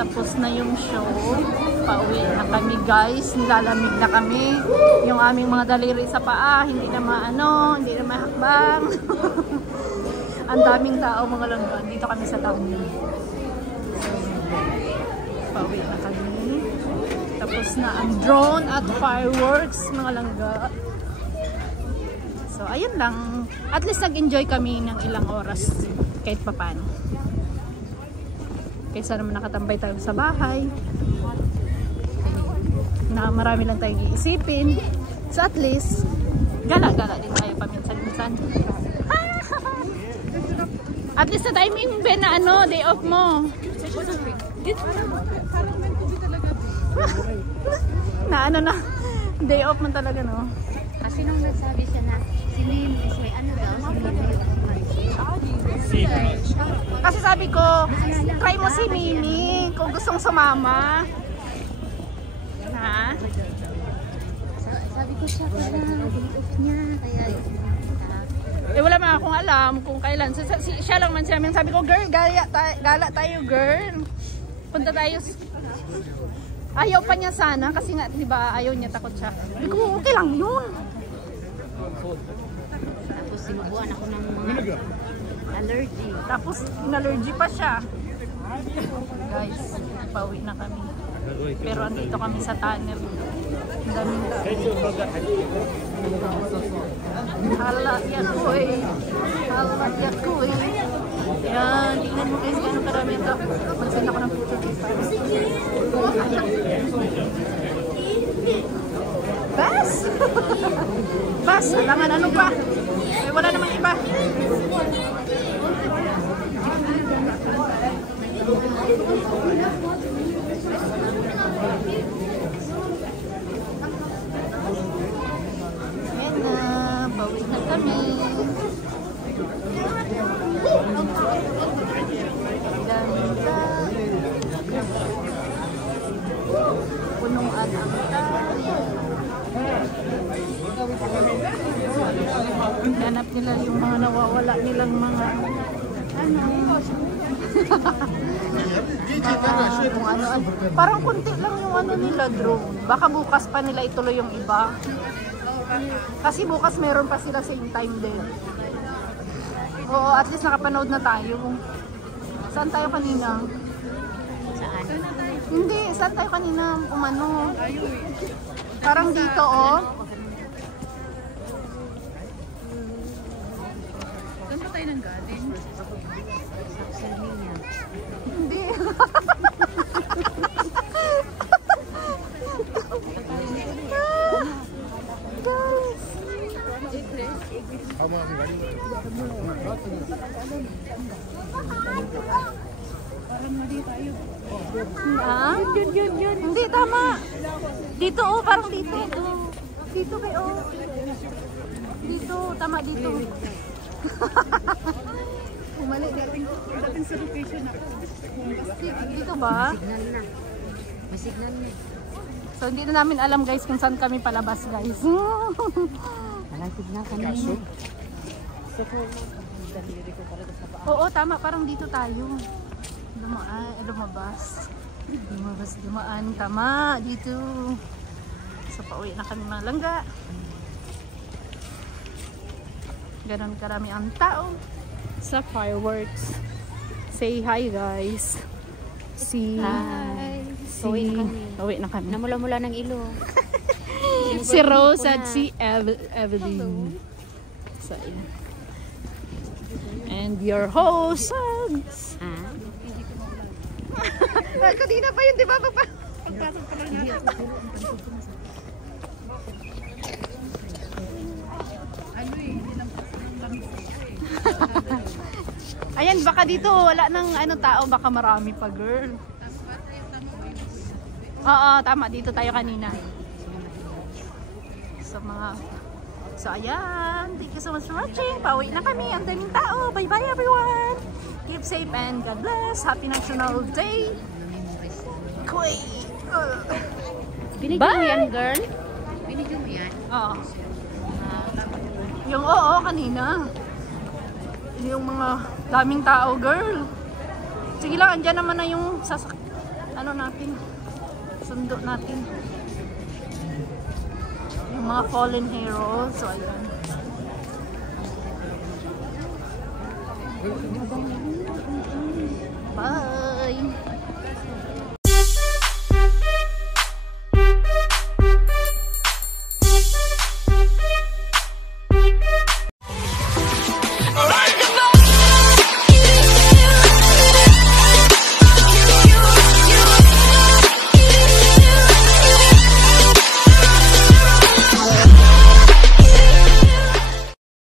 Tapos na yung show. Pauwi na kami guys. Nilalamig na kami. Yung aming mga daliri sa paa, hindi na maano, hindi na mahakbang. Ang daming tao mga langga. Dito kami sa town. Pauwi na kami. Tapos na ang drone at fireworks mga langga. So ayun lang. At least nag-enjoy kami ng ilang oras kahit papano. Kaysa naman nakatambay tayo sa bahay na marami lang tayong iisipin. So at least gala-gala din tayo paminsan-minsan. At least sa timing Ben na ano, day off mo. Na ano na, day off mo talaga no. Kasi nung nagsabi siya na si Lim is may ano daw, kasi sabi ko, try mo si Mimi kung gustong sumama. Ha? Sabi ko siya pala, day off niya, kaya eh wala man akong alam kung kailan. Siya lang man siya. Sabi ko, girl, gala tayo, girl. Punta tayo. Ayaw pa niya sana kasi nga, di ba, ayaw niya, takot siya. Sabi ko, okay lang yun. tapos sinubuan ako ng mga allergy. Tapos, in-allergy pa siya. Guys, pauwi na kami. Pero andito kami sa tunnel. Ang daming halat yakoy. Halat yakoy. Yan, tingnan mo guys, gano'ng karami ito. Mag-send ako ng picture. Bas! Bas! Alangan ano pa? Eh, wala namang iba. Ayan na, bawi na kami. Ganda. Punong anak tayo. Hanap nila yung mga nawawala nilang mga parang kunti lang yung ano nila drone. Baka bukas pa nila ituloy yung iba. Kasi bukas meron pa sila same time din. Oo, at least nakapanood na tayo. Saan tayo kanina? Saan? Hindi, saan tayo kanina umano? Parang dito oh. Saan pa tayo nang galing? Salminia. Hindi. Parang mali tayo. Ah? Yun. Hindi, tama. Dito oh, parang dito. Dito kayo. Dito, tama dito. Umali dating sa location ako. Dito ba? Signal na. May signal na. So hindi na namin alam guys kung saan kami palabas guys. Walang signal kanina. Oo, tama. Parang dito tayo. Dumaan. Tama. Dito. So pauwi na kami mga langga. Ganon karami ang tao sa fireworks. Say hi guys. Hi. Pauwi na kami. Namula-mula ng ilo. Si Rose at si Evelyn. So, yeah. And your host, Hugs. Kanina pa yun, di ba? Pagpasok pa lang natin. Ayan, baka dito wala nang ano tao, baka marami pa, girl. Oo, tama. Dito tayo kanina. So, ayan. Thank you so much for watching. Pauwi na kami. Ang daming tao. Bye-bye, everyone. Keep safe and God bless. Happy National Day. Kuy. Binigyan mo yan, girl? Binigyan mo yan? Oo. Yung oo, kanina. Yung mga daming tao, girl. Sige lang, andyan naman na yung ano natin, sundo natin. Yung mga fallen heroes. So, ayan. Bye!